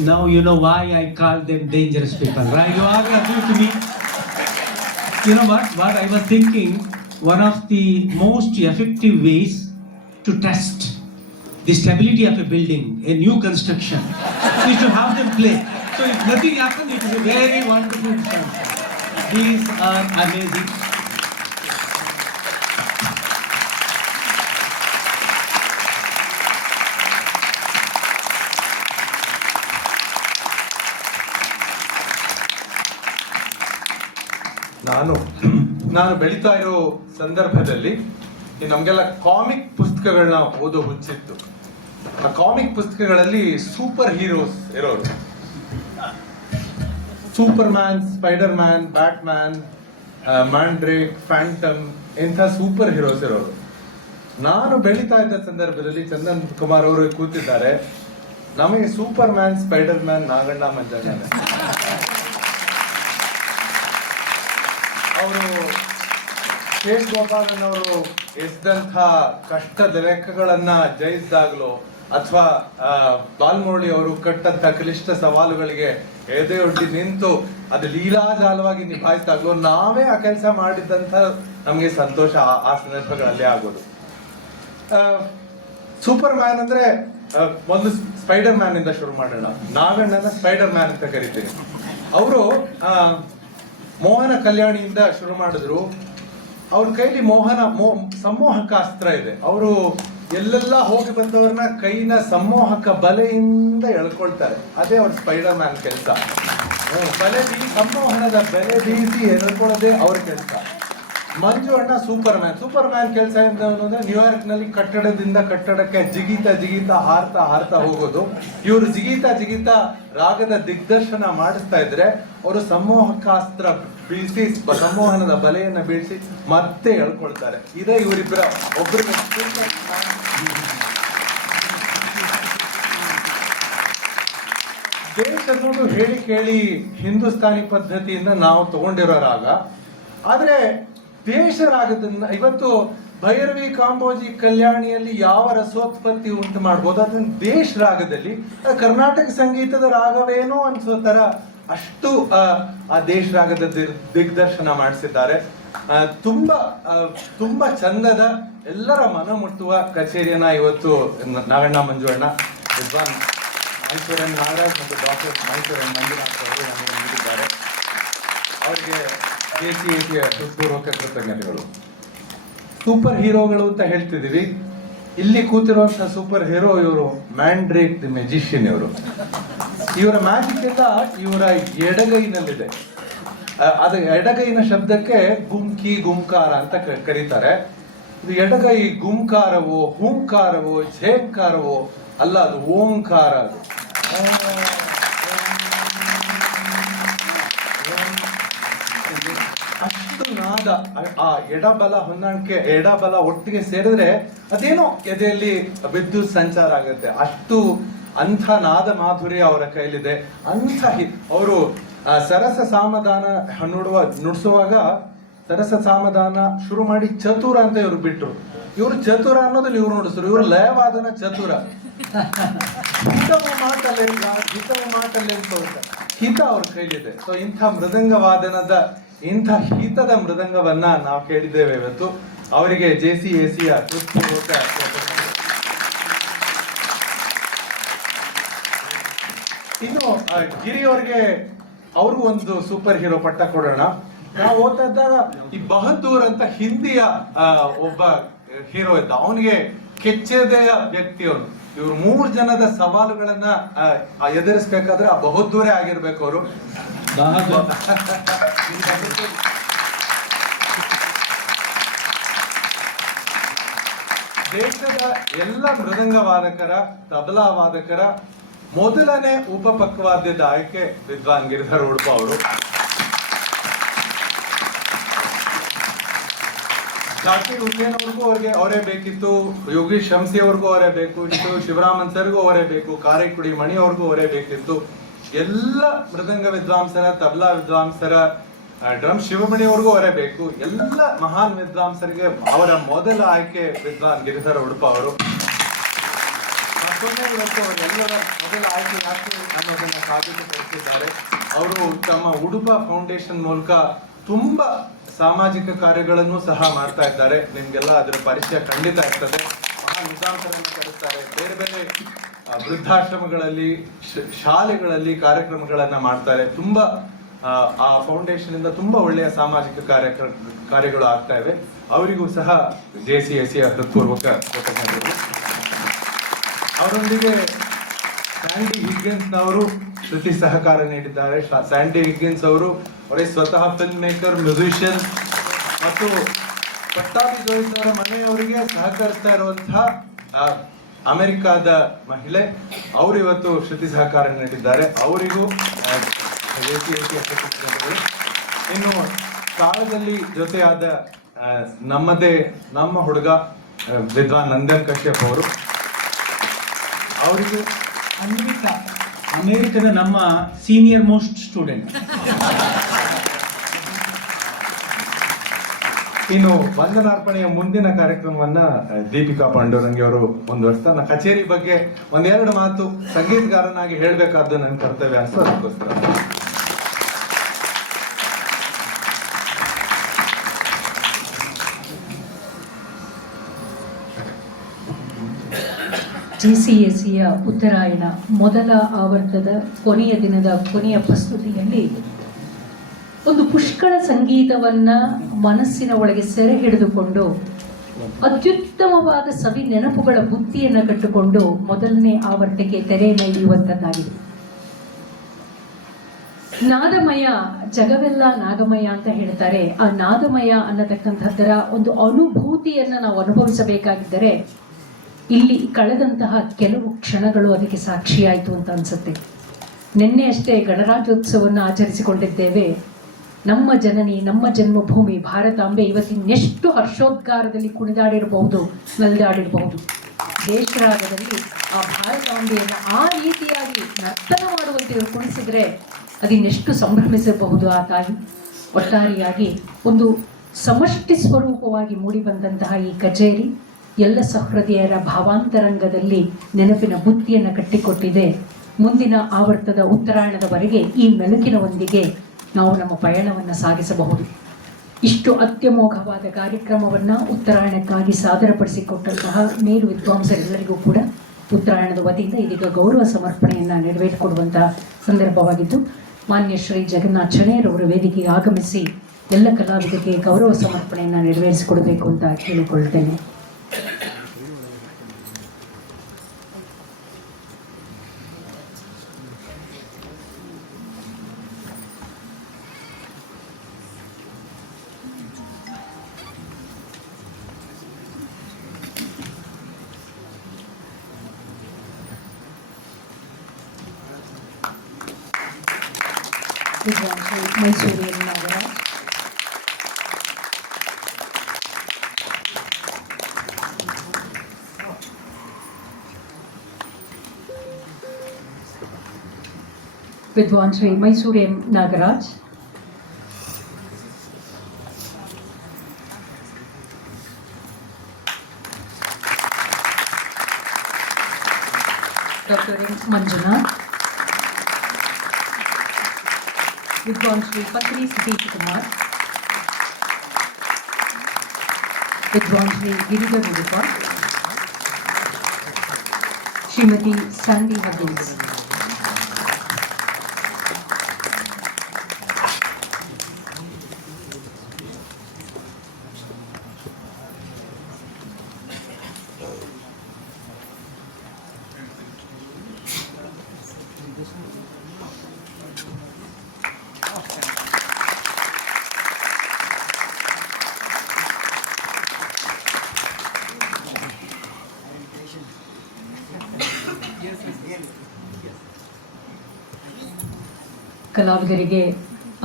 Now you know why I call them dangerous people, right? You all agree to me? You know what I was thinking, one of the most effective ways to test the stability of a building, a new construction, is to have them play. So if nothing happens, it is a very wonderful chance. These are amazing. ನಾನು ಬೆಳೀತಾ ಇರೋ ಸಂದರ್ಭದಲ್ಲಿ ನಮಗೆಲ್ಲ comic ಪುಸ್ತಕಗಳನ್ನ ಓದೋ ಹುಚ್ಚಿತ್ತು. ಆ comic ಪುಸ್ತಕಗಳಲ್ಲಿ super heroes ಇರೋರು, Superman, Spiderman, Batman, Mandrake, Phantom, ಇಂಥ ಸೂಪರ್ ಹೀರೋಸ್ ಇರೋರು. ನಾನು ಬೆಳೀತಾ ಇದ್ದ ಸಂದರ್ಭದಲ್ಲಿ ಚಂದನ್ ಕುಮಾರ್ ಅವರು ಕೂತಿದ್ದಾರೆ. ನಮಗೆ super man, spider man Naganna Manjanna. ಅವರು ಶೇಷ್ ಗೋಪಾಲನ್ ಅವರು ಎಸ್ದಂಥ ಕಷ್ಟದ ಲೆಕ್ಕಗಳನ್ನ ಜಯಿಸಿದಾಗ್ಲೋ ಅಥವಾ ಬಾಲ್ಮುರಳಿ ಅವರು ಕಟ್ಟಂತ ಕ್ಲಿಷ್ಟ ಸವಾಲುಗಳಿಗೆ ಎದೆಯೊಡ್ಡಿ ನಿಂತು ಅದು ಲೀಲಾಜಾಲವಾಗಿ ನಿಭಾಯಿಸಿದಾಗ್ಲೋ ನಾವೇ ಆ ಕೆಲಸ ಮಾಡಿದ್ದಂಥ ನಮಗೆ ಸಂತೋಷ ಆ ಸಂದರ್ಭಗಳಲ್ಲೇ ಆಗೋದು. ಸೂಪರ್ ಮ್ಯಾನ್ ಅಂದ್ರೆ ಒಂದು ಸ್ಪೈಡರ್ ಮ್ಯಾನ್ ಇಂದ ಶುರು ಮಾಡೋಣ. ನಾಗಣ್ಣನ ಸ್ಪೈಡರ್ ಮ್ಯಾನ್ ಅಂತ ಕರಿತೀನಿ. ಅವರು ಮೋಹನ ಕಲ್ಯಾಣಿಯಿಂದ ಶುರು ಮಾಡಿದ್ರು. ಅವ್ರ ಕೈಲಿ ಸಂಮೋಹಕ ಅಸ್ತ್ರ ಇದೆ. ಅವರು ಎಲ್ಲೆಲ್ಲ ಹೋಗಿ ಬಂದವ್ರನ್ನ ಕೈನ ಸಂಮೋಹಕ ಬಲೆಯಿಂದ ಎಳ್ಕೊಳ್ತಾರೆ. ಅದೇ ಅವ್ರ ಸ್ಪೈಡರ್ ಮ್ಯಾನ್ ಕೆಲಸ. ಸಂಮೋಹನದ ಬೆಲೆ ಬೀಸಿ ಎಳ್ಕೊಳ್ಳೋದೇ ಅವ್ರ ಕೆಲಸ. ಮಂಜು ಅಣ್ಣ ಸೂಪರ್ ಮ್ಯಾನ್ ಕೆಲಸ ಅಂದ್ರೆ ನ್ಯೂಯಾರ್ಕ್ ನಲ್ಲಿ ಕಟ್ಟಡದಿಂದ ಕಟ್ಟಡಕ್ಕೆ ಜಿಗಿತಾ ಹಾರ್ತಾ ಹೋಗೋದು. ಇವರು ಜಿಗಿತಾ ರಾಗದ ದಿಗ್ದರ್ಶನ ಮಾಡಿಸ್ತಾ ಇದ್ರೆ ಅವರು ಸಂಮೋಹಕಾಸ್ತ್ರ ಬೀಸಿ ಸಂಮೋಹನದ ಬಲೆಯನ್ನ ಬೀಳಿಸಿ ಮತ್ತೆ ಎಳ್ಕೊಳ್ತಾರೆ. ಇದೇ ಇವರಿಬ್ಬರ ಒಬ್ಬರಿಗೆ ದೇಶ ಅನ್ನೋದು ಹೇಳಿ ಕೇಳಿ ಹಿಂದೂಸ್ತಾನಿ ಪದ್ಧತಿಯಿಂದ ನಾವು ತಗೊಂಡಿರೋ ರಾಗ. ಆದ್ರೆ ದೇಶ ರಾಗದನ್ನ ಇವತ್ತು ಭೈರವಿ, ಕಾಂಬೋಜಿ, ಕಲ್ಯಾಣಿಯಲ್ಲಿ ಯಾವ ರಸೋತ್ಪತ್ತಿ ಉಂಟು ಮಾಡ್ಬೋದು ಅದನ್ನ ದೇಶ ರಾಗದಲ್ಲಿ ಕರ್ನಾಟಕ ಸಂಗೀತದ ರಾಗವೇನೋ ಅನ್ಸೋ ತರ ಅಷ್ಟು ಆ ದೇಶ ರಾಗದ ದಿಗ್ದರ್ಶನ ಮಾಡಿಸಿದ್ದಾರೆ. ತುಂಬಾ ಚಂದದ ಎಲ್ಲರ ಮನ ಮುಟ್ಟುವ ಕಚೇರಿಯನ್ನ ಇವತ್ತು ನಾಗಣ್ಣ ಮಂಜುವಣ್ಣ, ವಿದ್ವಾನ್ ಮೈಸೂರು ಎನ್ ನಾಗರಾಜ್ ಮತ್ತು ಡಾಕ್ಟರ್ ಮೈಸೂರು ಎನ್ ಮಂಜುನಾಥ್ ಅವರು ನಮಗೆ ನೀಡಿದ್ದಾರೆ. ಅವರಿಗೆ KCACಯ ಹೃತ್ಪೂರ್ವಕ ಕೃತಜ್ಞತೆಗಳು. ಸೂಪರ್ ಹೀರೋಗಳು ಅಂತ ಹೇಳ್ತಿದೀವಿ. ಇಲ್ಲಿ ಕೂತಿರುವಂತಹ ಸೂಪರ್ ಹೀರೋ ಇವರು ಮ್ಯಾಂಡ್ರೇಕ್ ದಿ ಮೆಜಿಷಿಯನ್. ಇವರ ಮ್ಯಾಜಿಕ್ ಎಲ್ಲ ಇವರ ಎಡಗೈನಲ್ಲಿದೆ. ಅದು ಎಡಗೈನ ಶಬ್ದಕ್ಕೆ ಗುಮ್ಕಿ, ಗುಂಕಾರ ಅಂತ ಕರೀತಾರೆ. ಇದು ಎಡಗೈ ಗುಂಕಾರವೋ, ಹೂಂಕಾರವೋ, ಝೇಂಕಾರವೋ ಅಲ್ಲ, ಅದು ಓಂಕಾರ. ಅದು ಅಷ್ಟು ನಾದ, ಆ ಎಡಬಲ ಹೊಂದಾಣಿಕೆ, ಎಡಬಲ ಒಟ್ಟಿಗೆ ಸೇರಿದ್ರೆ ಅದೇನೋ ಎದೆಯಲ್ಲಿ ವಿದ್ಯುತ್ ಸಂಚಾರ ಆಗುತ್ತೆ. ಅಷ್ಟು ಅಂಥ ನಾದ ಮಾಧುರ್ಯ ಅವರ ಕೈಲಿದೆ. ಅಂಥ ಅವರು ಸರಸ ಸಾಮದಾನ ನುಡಿಸುವಾಗ ಸರಸ ಸಾಮದಾನ ಶುರು ಮಾಡಿ ಚತುರ ಅಂತ ಇವ್ರು ಬಿಟ್ರು. ಇವ್ರು ಚತುರ ಅನ್ನೋದನ್ನ ಇವ್ರು ನುಡಿಸ್ರು. ಇವ್ರು ಲಯವಾದನ ಚತುರ. ಹಿತವು ಮಾಟಲ್ಲೇ ಹಿತ ಅವ್ರ ಕೈಲಿದೆ. ಸೊ ಇಂಥ ಮೃದಂಗವಾದನದ, ಇಂಥ ಹಿತದ ಮೃದಂಗವನ್ನ ನಾವು ಕೇಳಿದ್ದೇವೆ ಇವತ್ತು. ಅವರಿಗೆ JCACಯ ಹೃತ್ಪೂರ್ವಕ. ಇನ್ನು ಗಿರಿ ಅವ್ರಿಗೆ ಅವ್ರಿಗೂ ಒಂದು ಸೂಪರ್ ಹೀರೋ ಪಟ್ಟ ಕೊಡೋಣ. ನಾವು ಓದ್ತಾ ಇದ್ದಾಗ ಈ ಬಹದ್ದೂರ್ ಅಂತ ಹಿಂದಿಯ ಒಬ್ಬ ಹೀರೋ ಇದ್ದ. ಅವನಿಗೆ ಕೆಚ್ಚೆದೆಯ ವ್ಯಕ್ತಿ ಅವನು. ಇವ್ರು 3 ಜನದ ಸವಾಲುಗಳನ್ನ ಎದುರಿಸ್ಬೇಕಾದ್ರೆ ಆ ಬಹದ್ದೂರೇ ಆಗಿರ್ಬೇಕು ಅವರು. ದೇಶದ ಎಲ್ಲ ಮೃದಂಗ ವಾದಕರ, ತಬಲಾ ವಾದಕರ ಮೊದಲನೇ ಉಪಪಕ್ವಾದ್ಯದ ಆಯ್ಕೆ ವಿದ್ವಾನ್ ಗಿರಿಧರ್ ಉಡುಪ ಅವರು. ಜಾಕೀರ್ ಹುಸೇನ್ ಅವ್ರಿಗೂ ಅವರೇ ಬೇಕಿತ್ತು, ಯೋಗೀಶ್ ಶಂಸಿ ಅವ್ರಿಗೂ ಅವರೇ ಬೇಕಿತ್ತು, ಶಿವರಾಮನ್ ಸರ್ಗೂ ಅವರೇ ಬೇಕು, ಕಾರೈಕುಡಿ ಮಣಿ ಅವ್ರಿಗೂ ಅವರೇ ಬೇಕಿತ್ತು. ಎಲ್ಲ ಮೃದಂಗ ವಿದ್ವಾಂಸರ, ತಬಲಾ ವಿದ್ವಾಂಸರ, ಡ್ರಮ್ ಶಿವಮಣಿ ಅವ್ರಿಗೂ ಅವರೇ ಬೇಕು. ಎಲ್ಲ ಮಹಾನ್ ವಿದ್ವಾಂಸರಿಗೆ ಅವರ ಮೊದಲ ಆಯ್ಕೆ ವಿದ್ವಾನ್ ಗಿರಿಧರ್ ಉಡುಪ ಅವರು. ಮತ್ತೊಮ್ಮೆ ಇವತ್ತು ಅವರೆಲ್ಲರ ಮೊದಲ ಆಯ್ಕೆ ಯಾಕೆ ಅನ್ನೋದನ್ನ ಸಾಬೀತುಪಡಿಸಿದ್ದಾರೆ. ಅವರು ತಮ್ಮ ಉಡುಪ ಫೌಂಡೇಶನ್ ಮೂಲಕ ತುಂಬಾ ಸಾಮಾಜಿಕ ಕಾರ್ಯಗಳನ್ನು ಸಹ ಮಾಡ್ತಾ ಇದ್ದಾರೆ. ನಿಮ್ಗೆಲ್ಲ ಅದರ ಪರಿಚಯ ಖಂಡಿತ ಇರ್ತದೆ. ನಿಜಾಂತರನ್ನು ಕರೆಸ್ತಾರೆ, ಬೇರೆ ಬೇರೆ ವೃದ್ಧಾಶ್ರಮಗಳಲ್ಲಿ, ಶಾಲೆಗಳಲ್ಲಿ ಕಾರ್ಯಕ್ರಮಗಳನ್ನ ಮಾಡ್ತಾರೆ. ತುಂಬಾ ಆ ಫೌಂಡೇಶನ್ ಇಂದ ತುಂಬಾ ಒಳ್ಳೆಯ ಸಾಮಾಜಿಕ ಕಾರ್ಯಗಳು ಆಗ್ತಾ ಇವೆ. ಅವರಿಗೂ ಸಹ JCSC ಹೃತ್ಪೂರ್ವಕ ಕೃತಜ್ಞತೆಗಳು. ಅವರೊಂದಿಗೆ ಸ್ಯಾಂಡಿ ಹಿಗ್ಗಿನ್ಸ್ ಅವರು ಶ್ರುತಿ ಸಹಕಾರ ನೀಡಿದ್ದಾರೆ. ಸ್ಯಾಂಡಿ ಹಿಗ್ಗಿನ್ಸ್ ಅವರು ಸ್ವತಃ ಫಿಲ್ಮ್ ಮೇಕರ್, ಮ್ಯೂಸಿಷಿಯನ್ ಮತ್ತು ಪಟ್ಟಾಭಿ ಜೋಯಿಸ್ ಅವರ ಮನೆಯವರಿಗೆ ಸಹಕರಿಸ್ತಾ ಇರುವಂತಹ ಅಮೆರಿಕಾದ ಮಹಿಳೆ. ಅವರು ಇವತ್ತು ಶ್ರುತಿ ಸಹಕಾರ ನೀಡಿದ್ದಾರೆ. ಅವರಿಗೂ ಇನ್ನು ಕಾಲದಲ್ಲಿ ಜೊತೆಯಾದ ನಮ್ಮ ಹುಡುಗ ವಿದ್ವಾನ್ ನಂದನ್ ಕಶ್ಯಪ್ ಅವರು, ಅವರಿಗೂ ಅಮೆರಿಕದ ನಮ್ಮ ಸೀನಿಯರ್ ಮೋಸ್ಟ್ ಸ್ಟೂಡೆಂಟ್. ಇನ್ನು ವಂದನಾರ್ಪಣೆಯ ಮುಂದಿನ ಕಾರ್ಯಕ್ರಮವನ್ನ ದೀಪಿಕಾ ಪಾಂಡುರಂಗಿ ಅವರು ಮುಂದುವರಿಸ್ತಾ. ಕಚೇರಿ ಬಗ್ಗೆ ಒಂದೆರಡು ಮಾತು ಸಂಗೀತಗಾರನಾಗಿ ಹೇಳ್ಬೇಕಾದ್ದು ನನ್ನ ಕರ್ತವ್ಯ ಅಂತ ಅದಕ್ಕೋಸ್ಕರ. JCSCಯ ಉತ್ತರಾಯಣ ಮೊದಲ ಆವರ್ತದ ಕೊನೆಯ ದಿನದ ಕೊನೆಯ ಪ್ರಸ್ತುತಿಯಲ್ಲಿ ಒಂದು ಪುಷ್ಕಳ ಸಂಗೀತವನ್ನ ಮನಸ್ಸಿನ ಒಳಗೆ ಸೆರೆ ಹಿಡಿದುಕೊಂಡು ಅತ್ಯುತ್ತಮವಾದ ಸವಿ ನೆನಪುಗಳ ಬುತ್ತಿಯನ್ನು ಕಟ್ಟಿಕೊಂಡು ಮೊದಲನೇ ಆವರ್ತಕ್ಕೆ ತೆರೆಯನ್ನು ಇಳಿಯುವಂಥದ್ದಾಗಿದೆ. ನಾದಮಯ ಜಗವೆಲ್ಲ ನಾಗಮಯ ಅಂತ ಹೇಳ್ತಾರೆ. ಆ ನಾದಮಯ ಅನ್ನತಕ್ಕಂಥದ್ದರ ಒಂದು ಅನುಭೂತಿಯನ್ನ ನಾವು ಅನುಭವಿಸಬೇಕಾಗಿದ್ದರೆ ಇಲ್ಲಿ ಕಳೆದಂತಹ ಕೆಲವು ಕ್ಷಣಗಳು ಅದಕ್ಕೆ ಸಾಕ್ಷಿಯಾಯಿತು ಅಂತ ಅನ್ಸುತ್ತೆ. ನಿನ್ನೆ ಅಷ್ಟೇ ಗಣರಾಜ್ಯೋತ್ಸವವನ್ನು ಆಚರಿಸಿಕೊಂಡಿದ್ದೇವೆ. ನಮ್ಮ ಜನನಿ, ನಮ್ಮ ಜನ್ಮಭೂಮಿ ಭಾರತಾಂಬೆ ಇವತ್ತಿನೆಷ್ಟು ಹರ್ಷೋದ್ಗಾರದಲ್ಲಿ ಕುಣಿದಾಡಿರಬಹುದು, ನಲಿದಾಡಿರಬಹುದು. ದೇಶರಾಗದಲ್ಲಿ ಆ ಭಾರತಾಂಬೆಯನ್ನು ಆ ರೀತಿಯಾಗಿ ನರ್ತನ ಮಾಡುವಂತೆ ಕುಣಿಸಿದ್ರೆ ಅದಿನ್ನೆಷ್ಟು ಸಂಭ್ರಮಿಸಬಹುದು ಆ ತಾಯಿ. ಒಟ್ಟಾರೆಯಾಗಿ ಒಂದು ಸಮಷ್ಟಿ ಸ್ವರೂಪವಾಗಿ ಮೂಡಿಬಂದಂತಹ ಈ ಕಚೇರಿ ಎಲ್ಲ ಸಹೃದಯರ ಭಾವಾಂತರಂಗದಲ್ಲಿ ನೆನಪಿನ ಬುತ್ತಿಯನ್ನು ಕಟ್ಟಿಕೊಟ್ಟಿದೆ. ಮುಂದಿನ ಆವರ್ತದ ಉತ್ತರಾಯಣದವರೆಗೆ ಈ ಮೆಲುಕಿನೊಂದಿಗೆ ನಾವು ನಮ್ಮ ಪಯಣವನ್ನು ಸಾಗಿಸಬಹುದು. ಇಷ್ಟು ಅತ್ಯಮೋಘವಾದ ಕಾರ್ಯಕ್ರಮವನ್ನು ಉತ್ತರಾಯಣಕ್ಕಾಗಿ ಸಾದರಪಡಿಸಿಕೊಟ್ಟಂತಹ ಮೇರು ವಿದ್ವಾಂಸರೆಲ್ಲರಿಗೂ ಕೂಡ ಉತ್ತರಾಯಣದ ವತಿಯಿಂದ ಇದೀಗ ಗೌರವ ಸಮರ್ಪಣೆಯನ್ನು ನೆರವೇರಿಸಿಕೊಡುವಂತಹ ಸಂದರ್ಭವಾಗಿದ್ದು, ಮಾನ್ಯ ಶ್ರೀ ಜಗನ್ನಾಥ್ ಚಣೇರವರು ವೇದಿಕೆಗೆ ಆಗಮಿಸಿ ಎಲ್ಲ ಕಲಾವಿದರಿಗೆ ಗೌರವ ಸಮರ್ಪಣೆಯನ್ನು ನೆರವೇರಿಸಿಕೊಡಬೇಕು ಅಂತ ಕೇಳಿಕೊಳ್ಳುತ್ತೇನೆ. ಮೈಸೂರಿನ ನಗರ ವಿದ್ವಾನ್ Shri Mysuru M Nagaraj, doctor M Manjunath, ವಿದ್ವಾನ್ ಶ್ರೀ ಪತ್ರಿ ಸತೀಶ್ ಕುಮಾರ್, ವಿದ್ವಾನ್ ಶ್ರೀ ಗಿರಿಧರ್ ಉಡುಪ, ಶ್ರೀಮತಿ ಸ್ಯಾಂಡಿ ಹಗ್ಗಿನ್ಸ್. ಕಲಾವಿದರಿಗೆ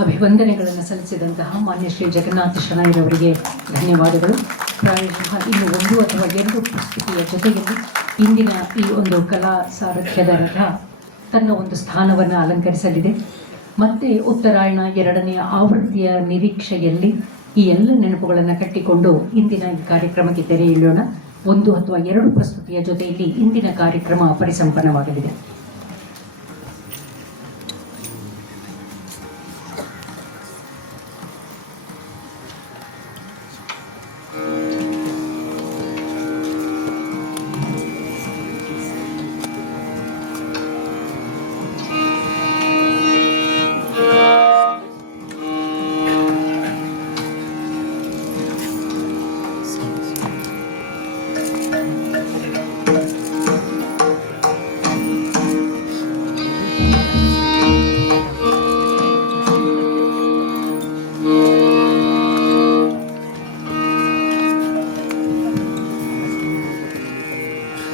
ಅಭಿವಂದನೆಗಳನ್ನು ಸಲ್ಲಿಸಿದಂತಹ ಮಾನ್ಯ ಶ್ರೀ ಜಗನ್ನಾಥ ಶರಣರವರಿಗೆ ಧನ್ಯವಾದಗಳು. ಪ್ರಾಯಶಃ ಇನ್ನು 1 ಅಥವಾ 2 ಪ್ರಸ್ತುತಿಯ ಜೊತೆಯಲ್ಲಿ ಇಂದಿನ ಈ ಒಂದು ಕಲಾ ಸಾರಥ್ಯದ ರಥ ತನ್ನ ಒಂದು ಸ್ಥಾನವನ್ನು ಅಲಂಕರಿಸಲಿದೆ. ಮತ್ತೆ ಉತ್ತರಾಯಣ 2ನೇ ಆವೃತ್ತಿಯ ನಿರೀಕ್ಷೆಯಲ್ಲಿ ಈ ಎಲ್ಲ ನೆನಪುಗಳನ್ನು ಕಟ್ಟಿಕೊಂಡು ಇಂದಿನ ಈ ಕಾರ್ಯಕ್ರಮಕ್ಕೆ ತೆರೆ ಎಳೆಯೋಣ. ಒಂದು ಅಥವಾ ಎರಡು ಪ್ರಸ್ತುತಿಯ ಜೊತೆಯಲ್ಲಿ ಇಂದಿನ ಕಾರ್ಯಕ್ರಮ ಪರಿಸಂಪನ್ನವಾಗಲಿದೆ.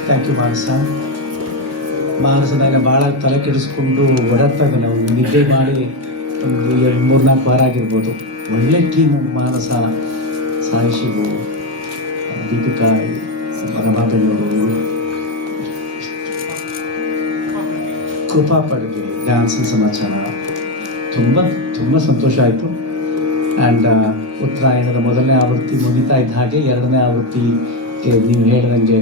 ಥ್ಯಾಂಕ್ ಯು ಮಾನಸದಾಗ ಭಾಳ ತಲೆ ಕೆಡಿಸ್ಕೊಂಡು ಓಡಾಡ್ತಾಗ ನಾವು ನಿದ್ದೆ ಮಾಡಿ ಒಂದು 3-4 ವಾರ ಆಗಿರ್ಬೋದು. ಒಳ್ಳೆ ಟೀಮು ಮಾನಸ, ಸಾಯಿ ಶಿವು, ದೀಪಿಕಾ, ರಮಾ ಬೆಂಗಳೂರು, ಕೃಪಾ ಪಡ್ಗೆ, ಡ್ಯಾನ್ಸಿನ ಸಮಾಚಾರ, ತುಂಬ ಸಂತೋಷ ಆಯಿತು. ಆ್ಯಂಡ್ ಉತ್ತರಾಯಣದ ಮೊದಲನೇ ಆವೃತ್ತಿ ಮುಗಿತಾ ಇದ್ದ ಹಾಗೆ 2ನೇ ಆವೃತ್ತಿಗೆ ನೀವು ಹೇಳಿದಂಗೆ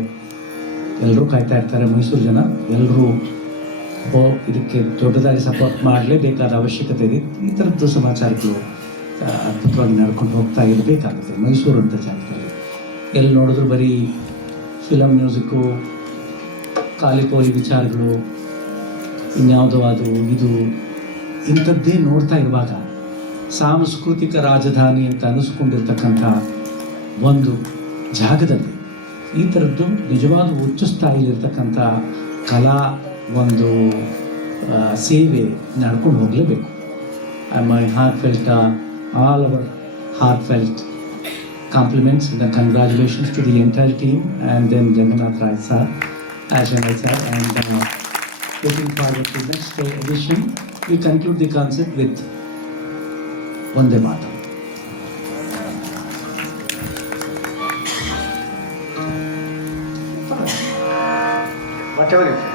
ಎಲ್ಲರೂ ಕಾಯ್ತಾ ಇರ್ತಾರೆ. ಮೈಸೂರು ಜನ ಎಲ್ಲರೂ ಇದಕ್ಕೆ ದೊಡ್ಡದಾಗಿ ಸಪೋರ್ಟ್ ಮಾಡಲೇಬೇಕಾದ ಅವಶ್ಯಕತೆ ಇದೆ. ಈ ಥರದ್ದು ಸಮಾಚಾರಗಳು ಅದ್ಭುತವಾಗಿ ನಡ್ಕೊಂಡು ಹೋಗ್ತಾ ಇರಬೇಕಾಗುತ್ತೆ. ಮೈಸೂರು ಅಂತ ಜಾಗದಲ್ಲಿ ಎಲ್ಲಿ ನೋಡಿದ್ರು ಬರೀ ಫಿಲಮ್ ಮ್ಯೂಸಿಕ್ಕು, ಕಾಲಿಪೋಲಿ ವಿಚಾರಗಳು, ಇನ್ಯಾವುದೋ ಅದು ಇದು ಇಂಥದ್ದೇ ನೋಡ್ತಾ ಇರುವಾಗ ಸಾಂಸ್ಕೃತಿಕ ರಾಜಧಾನಿ ಅಂತ ಅನ್ನಿಸ್ಕೊಂಡಿರ್ತಕ್ಕಂಥ ಒಂದು ಜಾಗದಲ್ಲಿ ಈ ಥರದ್ದು ನಿಜವಾದ ಉಚ್ಚ ಸ್ಥಾಯಿಲಿರ್ತಕ್ಕಂಥ ಕಲಾ ಒಂದು ಸೇವೆ ನಡ್ಕೊಂಡು ಹೋಗಲೇಬೇಕು. My heart felt all our heart felt compliments and congratulations to the entire team and then Jagannath Rai sir, Ajay sir, and looking forward to next edition. We conclude the concert with Vande Mataram. Whatever you say.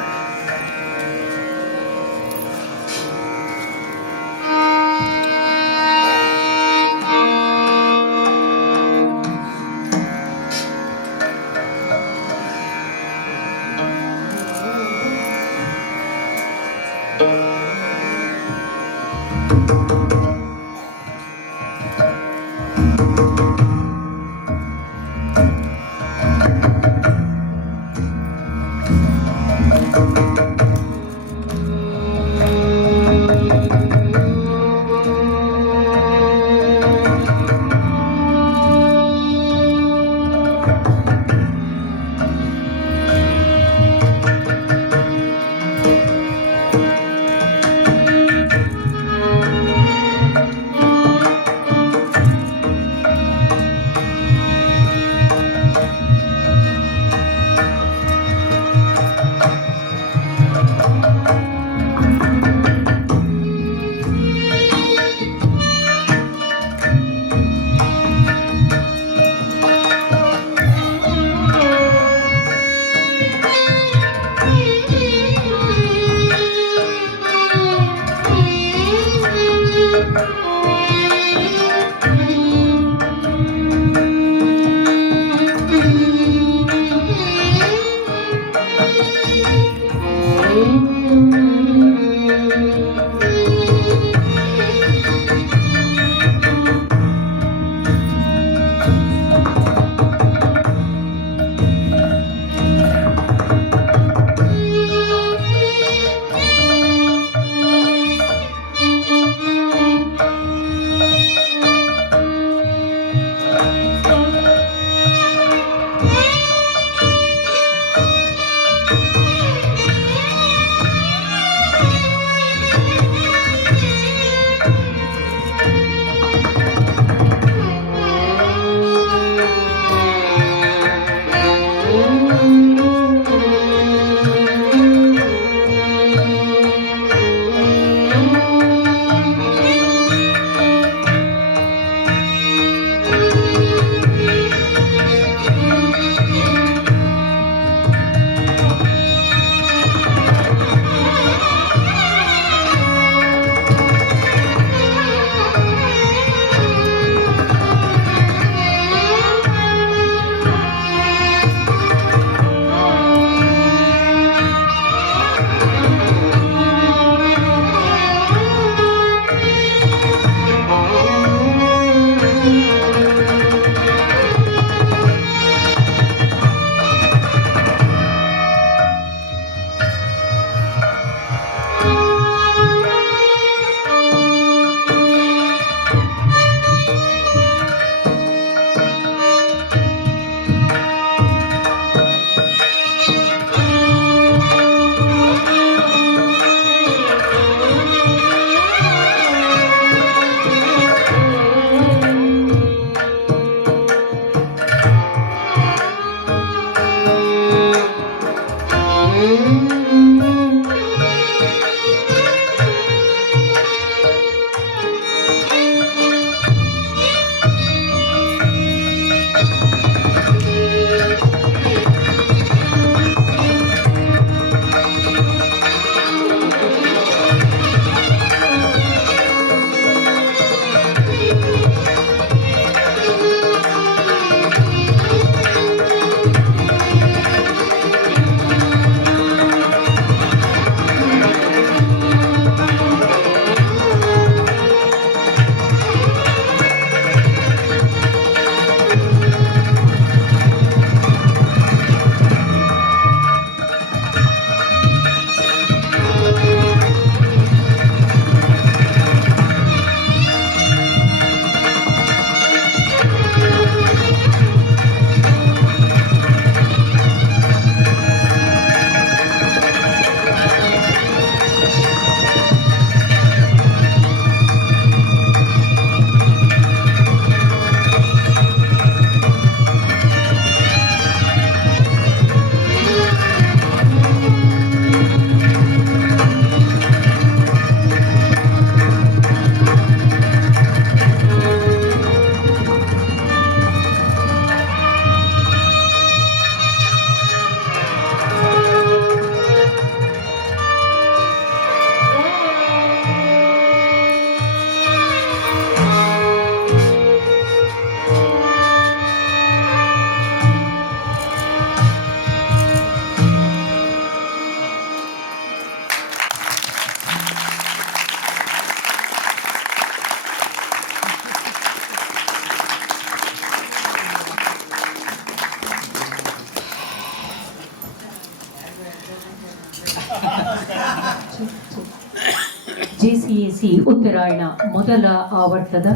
JCAC ಉತ್ತರಾಯಣ ಮೊದಲ ಆವರ್ತದ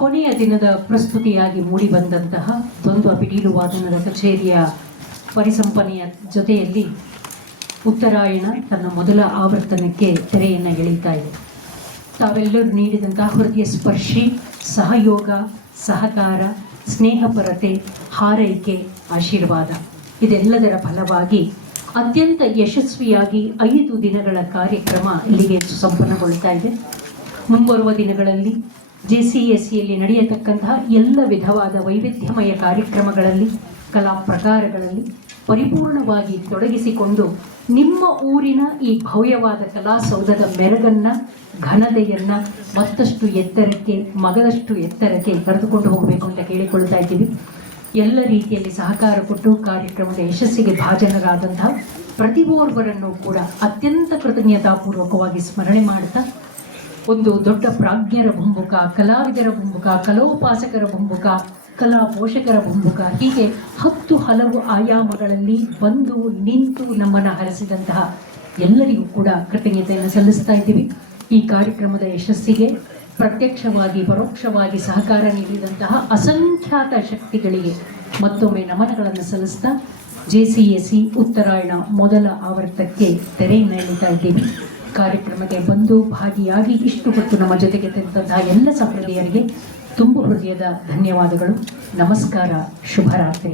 ಕೊನೆಯ ದಿನದ ಪ್ರಸ್ತುತಿಯಾಗಿ ಮೂಡಿಬಂದಂತಹ ದ್ವಂದ್ವ ಪಿಟೀಲು ವಾದನದ ಕಚೇರಿಯ ಪರಿಸಂಪನೆಯ ಜೊತೆಯಲ್ಲಿ ಉತ್ತರಾಯಣ ತನ್ನ ಮೊದಲ ಆವರ್ತನಕ್ಕೆ ತೆರೆಯನ್ನು ಎಳೀತಾ ಇದೆ. ತಾವೆಲ್ಲರೂ ನೀಡಿದಂತಹ ಹೃದಯ ಸ್ಪರ್ಶಿ ಸಹಯೋಗ, ಸಹಕಾರ, ಸ್ನೇಹಪರತೆ, ಹಾರೈಕೆ, ಆಶೀರ್ವಾದ ಇದೆಲ್ಲದರ ಫಲವಾಗಿ ಅತ್ಯಂತ ಯಶಸ್ವಿಯಾಗಿ 5 ದಿನಗಳ ಕಾರ್ಯಕ್ರಮ ಇಲ್ಲಿಗೆ ಸುಸಂಪನ್ನಗೊಳ್ತಾ ಇದೆ. ಮುಂಬರುವ ದಿನಗಳಲ್ಲಿ JCACಯಲ್ಲಿ ನಡೆಯತಕ್ಕಂತಹ ಎಲ್ಲ ವಿಧವಾದ ವೈವಿಧ್ಯಮಯ ಕಾರ್ಯಕ್ರಮಗಳಲ್ಲಿ, ಕಲಾ ಪ್ರಕಾರಗಳಲ್ಲಿ ಪರಿಪೂರ್ಣವಾಗಿ ತೊಡಗಿಸಿಕೊಂಡು ನಿಮ್ಮ ಊರಿನ ಈ ಭವ್ಯವಾದ ಕಲಾಸೌಧದ ಮೆರಗನ್ನ, ಘನತೆಯನ್ನ ಮತ್ತಷ್ಟು ಎತ್ತರಕ್ಕೆ, ಮಗದಷ್ಟು ಎತ್ತರಕ್ಕೆ ಕರೆದುಕೊಂಡು ಹೋಗಬೇಕು ಅಂತ ಕೇಳಿಕೊಳ್ತಾ ಇದ್ದೀವಿ. ಎಲ್ಲ ರೀತಿಯಲ್ಲಿ ಸಹಕಾರ ಕೊಟ್ಟು ಕಾರ್ಯಕ್ರಮದ ಯಶಸ್ಸಿಗೆ ಭಾಜನರಾದಂತಹ ಪ್ರತಿಯೊಬ್ಬರನ್ನು ಕೂಡ ಅತ್ಯಂತ ಕೃತಜ್ಞತಾಪೂರ್ವಕವಾಗಿ ಸ್ಮರಣೆ ಮಾಡ್ತಾ, ಒಂದು ದೊಡ್ಡ ಪ್ರಾಜ್ಞರ ಭುಂಬುಕ, ಕಲಾವಿದರ ಭುಂಬುಕ, ಕಲೋಪಾಸಕರ ಭುಂಬುಕ, ಕಲಾ ಪೋಷಕರ ಭುಂಬುಕ, ಹೀಗೆ 10 ಹಲವು ಆಯಾಮಗಳಲ್ಲಿ ಬಂದು ನಿಂತು ನಮ್ಮನ್ನು ಹರಸಿದಂತಹ ಎಲ್ಲರಿಗೂ ಕೂಡ ಕೃತಜ್ಞತೆಯನ್ನು ಸಲ್ಲಿಸ್ತಾ ಇದ್ದೀವಿ. ಈ ಕಾರ್ಯಕ್ರಮದ ಯಶಸ್ಸಿಗೆ ಪ್ರತ್ಯಕ್ಷವಾಗಿ ಪರೋಕ್ಷವಾಗಿ ಸಹಕಾರ ನೀಡಿದಂತಹ ಅಸಂಖ್ಯಾತ ಶಕ್ತಿಗಳಿಗೆ ಮತ್ತೊಮ್ಮೆ ನಮನಗಳನ್ನು ಸಲ್ಲಿಸ್ತಾ JCAC ಉತ್ತರಾಯಣ ಮೊದಲ ಆವರ್ತಕ್ಕೆ ತೆರೆಯನ್ನು ಎಳಿತಾ ಇದ್ದೀವಿ. ಕಾರ್ಯಕ್ರಮಕ್ಕೆ ಬಂದು ಭಾಗಿಯಾಗಿ ಇಷ್ಟು ಹೊತ್ತು ನಮ್ಮ ಜೊತೆಗೆ ತೆರೆದಂತಹ ಎಲ್ಲ ಸಹೃದಯರಿಗೆ ತುಂಬು ಹೃದಯದ ಧನ್ಯವಾದಗಳು. ನಮಸ್ಕಾರ, ಶುಭರಾತ್ರಿ.